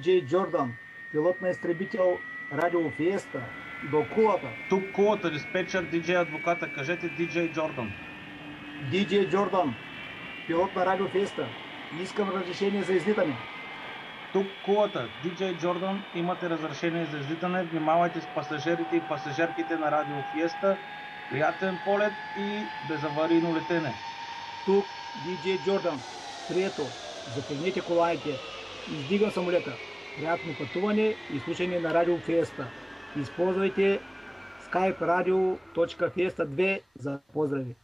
Диджей Джордан, пилот на изтребител Радио Фиеста. До кулата. Тук кулата, диспетчер, диджей адвоката. Кажете диджей Джордан. Диджей Джордан, пилот на Радио Фиеста. Искам разрешение за излитане. Тук кулата, диджей Джордан, имате разрешение за излитане. Внимавайте с пасажирите и пасажирките на Радио Фиеста. Приятен полет и безаварийно летене. Тук Диджей Джордан. Прието. Затегнете коланите. Издигам самолета. Приятно пътуване и слушане на Радио Фиеста. Използвайте skype radio.fiesta2 за поздрави.